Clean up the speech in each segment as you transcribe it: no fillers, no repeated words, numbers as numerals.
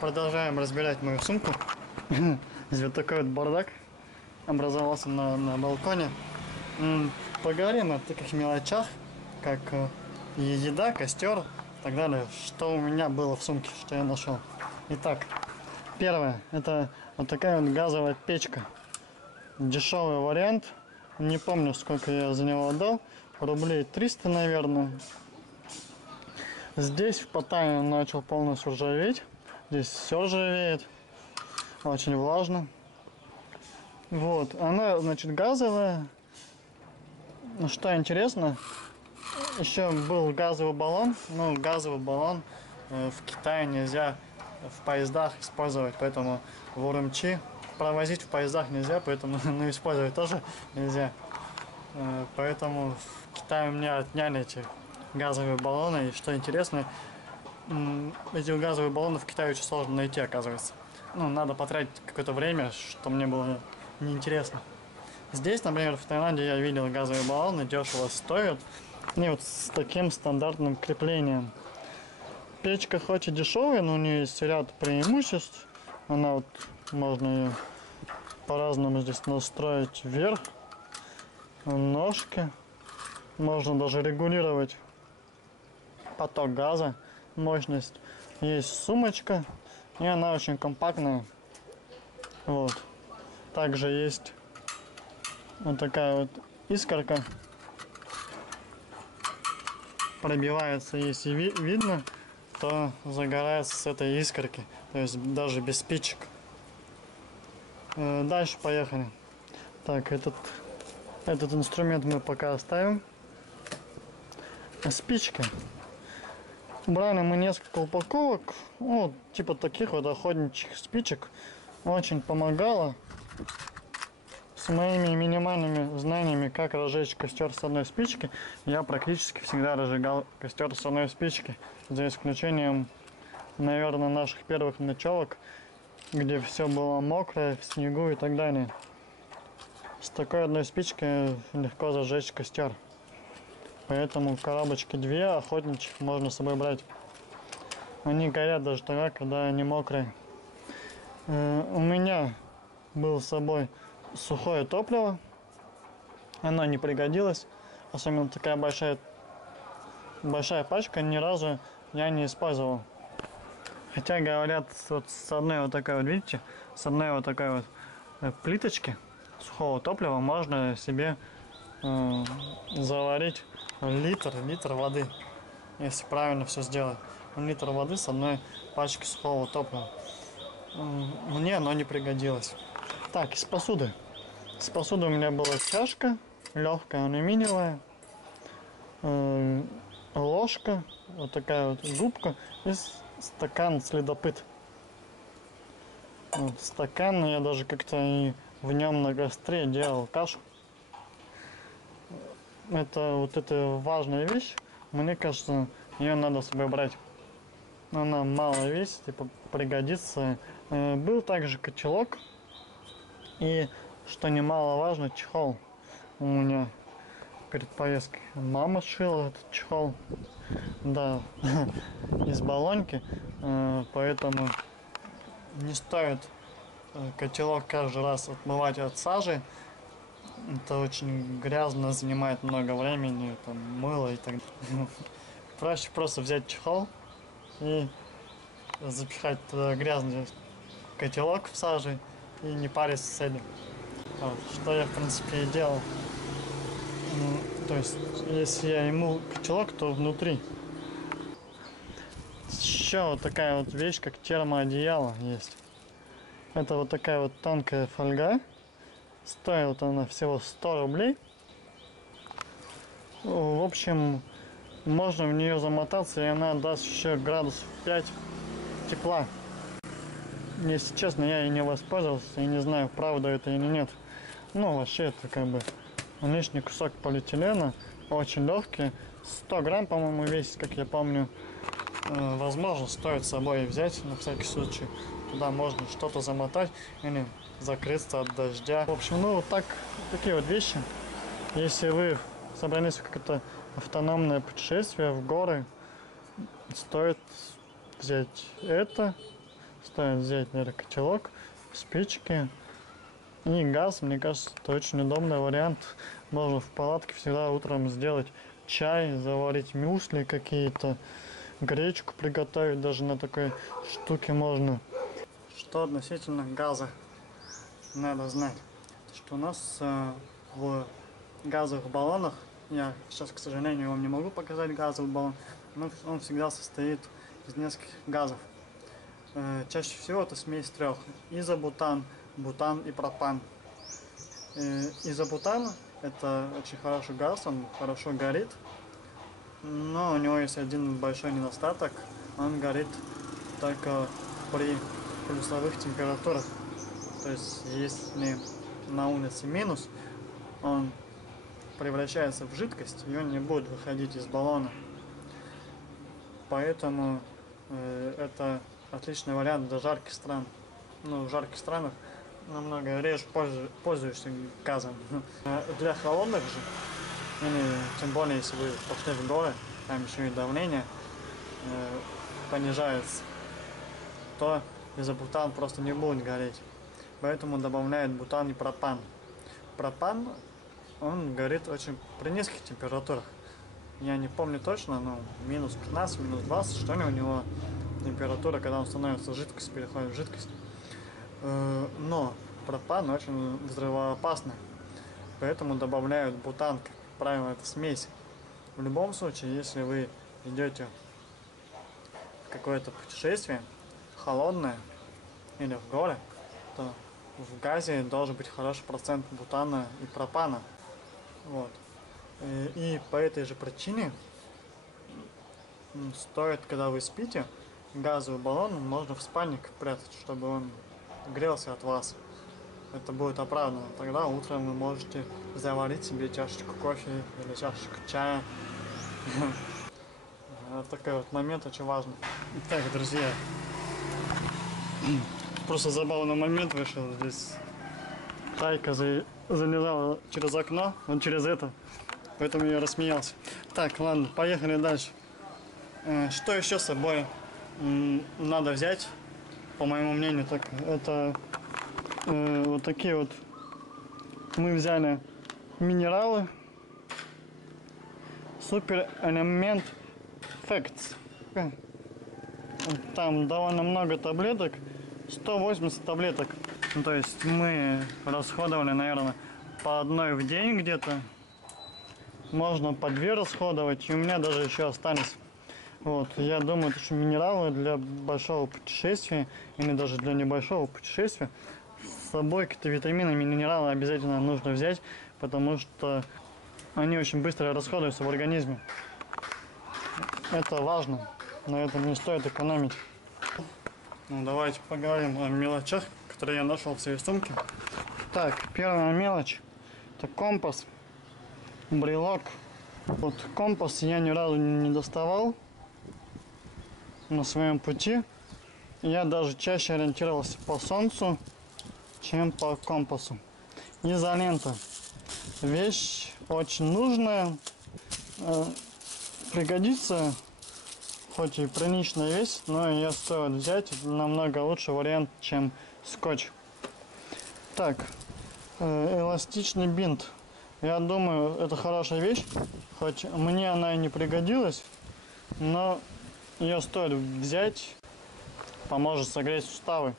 Продолжаем разбирать мою сумку. Здесь вот такой вот бардак образовался на балконе. Поговорим о таких мелочах, как еда, костер и так далее. Что у меня было в сумке, что я нашел. Итак, первое. Это вот такая вот газовая печка. Дешевый вариант. Не помню, сколько я за него отдал. Рублей 300, наверное. Здесь в Паттайе начал полностью ржаветь. Здесь все ржавеет. Очень влажно. Вот. Она, значит, газовая. Ну, что интересно, еще был газовый баллон. Ну, газовый баллон в Китае нельзя в поездах использовать. Поэтому в Урумчи провозить в поездах нельзя. Поэтому использовать тоже нельзя. Поэтому в Китае у меня отняли эти газовые баллоны. И что интересно, эти газовые баллоны в Китае очень сложно найти, оказывается. Ну, надо потратить какое-то время, что мне было неинтересно. Здесь, например, в Таиланде я видел газовые баллоны, дешево стоят. И вот с таким стандартным креплением. Печка хоть и дешевая, но у нее есть ряд преимуществ. Она вот, можно ее по-разному здесь настроить вверх. Ножки. Можно даже регулировать поток газа, мощность. Есть сумочка, и она очень компактная. Вот. Также есть вот такая вот искорка. Пробивается, если видно, то загорается с этой искорки. То есть даже без спичек. Дальше поехали. Так, этот инструмент мы пока оставим. Спички. Брали мы несколько упаковок, вот, типа таких вот охотничьих спичек. Очень помогало с моими минимальными знаниями, как разжечь костер с одной спички. Я практически всегда разжигал костер с одной спички, за исключением, наверное, наших первых ночевок, где все было мокрое, в снегу и так далее. С такой одной спичкой легко зажечь костер. Поэтому коробочки 2 охотничьих можно с собой брать. Они горят даже тогда, когда они мокрые. У меня было с собой сухое топливо. Оно не пригодилось. Особенно такая большая пачка, ни разу я не использовал. Хотя говорят, вот с одной вот такой вот, видите, с одной вот такой вот плиточки сухого топлива можно себе заварить литр воды, если правильно все сделать. Литр воды с одной пачки сухого топлива. Мне оно не пригодилось. Так, из посуды. С посуды у меня была чашка, легкая, алюминиевая, ложка, вот такая вот губка и стакан следопыт. Вот, стакан, я даже как-то и в нем на костре делал кашу. Это важная вещь. Мне кажется, ее надо с собой брать. Она мало весит и пригодится. Был также котелок. И, что немаловажно, чехол у меня перед поездкой. Мама шила этот чехол. Да, из баллонки. Поэтому не стоит котелок каждый раз отмывать от сажи. Это очень грязно, занимает много времени, там, мыло и так далее. Проще просто взять чехол и запихать туда грязный котелок в саже и не париться с этим. Вот, что я, в принципе, и делал. То есть, если я ему котелок, то внутри. Еще вот такая вот вещь, как термоодеяло есть. Это вот такая вот тонкая фольга. Стоит она всего 100 рублей. В общем, можно в нее замотаться, и она даст еще градусов 5 тепла. Если честно, я ей не воспользовался и не знаю, правда это или нет. Ну, вообще, это как бы лишний кусок полиэтилена, очень легкий. 100 грамм, по-моему, весит, как я помню. Возможно, стоит с собой взять на всякий случай. Туда можно что-то замотать или закрыться от дождя. В общем, ну вот такие вот вещи. Если вы собрались в какое-то автономное путешествие в горы, стоит взять это. стоит взять, наверное, котелок, спички и газ. Мне кажется, это очень удобный вариант. Можно в палатке всегда утром сделать чай, заварить мюсли какие-то, гречку приготовить даже на такой штуке можно. Что относительно газа надо знать, что у нас в газовых баллонах, я сейчас, к сожалению, вам не могу показать газовый баллон, но он всегда состоит из нескольких газов. Чаще всего это смесь трех: изобутан, бутан и пропан. Изобутан это очень хороший газ, он хорошо горит, но у него есть один большой недостаток: он горит только при плюсовых температурах. То есть если на улице минус, он превращается в жидкость, и он не будет выходить из баллона. Поэтому это отличный вариант для жарких стран. Ну, в жарких странах намного реже пользуешься газом. Для холодных же, или тем более если вы пошли в горы, там еще и давление понижается, то изобутан просто не будет гореть. Поэтому добавляют бутан и пропан. Пропан, он горит очень при низких температурах. Я не помню точно, но минус 15, минус 20, что ли у него температура, когда он становится жидкость, переходит в жидкость. Но пропан очень взрывоопасный, поэтому добавляют бутан, как правило, это смесь. В любом случае, если вы идете в какое-то путешествие холодное или в горы, то в газе должен быть хороший процент бутана и пропана. Вот. И по этой же причине стоит, когда вы спите, газовый баллон можно в спальник прятать, чтобы он грелся от вас. Это будет оправдано. Тогда утром вы можете заварить себе чашечку кофе или чашечку чая. Такой вот момент очень важный. Так, друзья, просто забавный момент вышел. Здесь Тайка залезала через окно, он через это, поэтому я рассмеялся. Так, ладно, поехали дальше. Что еще с собой надо взять, по моему мнению? Так, это вот такие вот мы взяли минералы Super Element Facts. Там довольно много таблеток, 180 таблеток. Ну, то есть мы расходовали, наверное, по одной в день где-то. Можно по 2 расходовать, и у меня даже еще остались. Вот, я думаю, что минералы для большого путешествия или даже для небольшого путешествия с собой какие-то витамины, минералы обязательно нужно взять, потому что они очень быстро расходуются в организме. Это важно, на этом не стоит экономить. Ну, давайте поговорим о мелочах, которые я нашел в своей сумке. Так, первая мелочь — это компас, брелок. Вот компас я ни разу не доставал на своем пути. Я даже чаще ориентировался по солнцу, чем по компасу. Изолента. Вещь очень нужная, пригодится, хоть и приличная вещь, но ее стоит взять. Это намного лучший вариант, чем скотч. Так, эластичный бинт. Я думаю, это хорошая вещь, хоть мне она и не пригодилась, но ее стоит взять, поможет согреть суставы.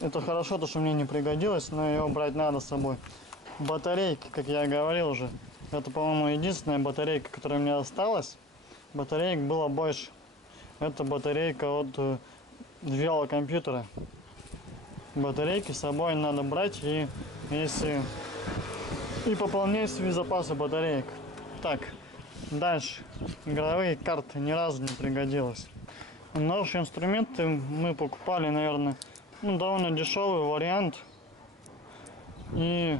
Это хорошо, то что мне не пригодилось, но ее брать надо с собой. Батарейки, как я говорил уже, это, по-моему, единственная батарейка, которая у меня осталась. Батареек было больше. Это батарейка от велокомпьютера. Батарейки с собой надо брать и пополнять свои запасы батареек. Так, дальше. Игровые карты ни разу не пригодилось. Наши инструменты мы покупали, наверное, довольно дешевый вариант. И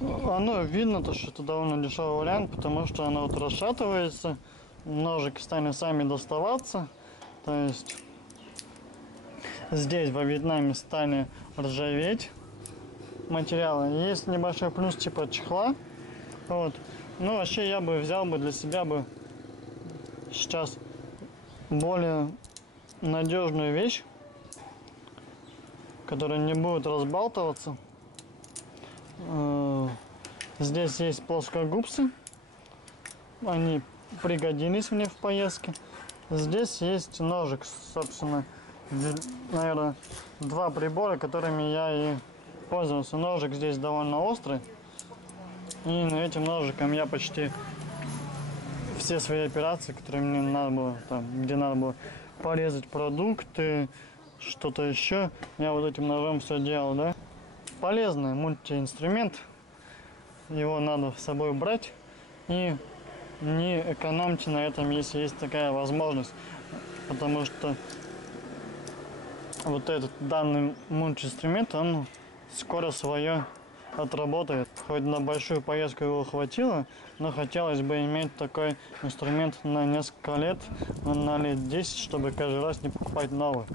оно видно, что это довольно дешевый вариант, потому что оно вот расшатывается, ножики стали сами доставаться. То есть здесь во Вьетнаме стали ржаветь материалы. Есть небольшой плюс типа чехла. Вот. Ну, вообще я бы взял бы для себя бы сейчас более надежную вещь, которая не будет разбалтываться. Здесь есть плоскогубцы. Они пригодились мне в поездке. Здесь есть ножик, собственно, наверное, два прибора, которыми я и пользовался. Ножик здесь довольно острый. И этим ножиком я почти все свои операции, которые мне надо было, там, где надо было порезать продукты, что-то еще, я вот этим ножом все делал, да. Полезный мультиинструмент. Его надо с собой брать. И не экономьте на этом, если есть такая возможность. Потому что вот этот данный мультиинструмент, он скоро свое отработает. Хоть на большую поездку его хватило, но хотелось бы иметь такой инструмент на несколько лет, на лет 10, чтобы каждый раз не покупать новый.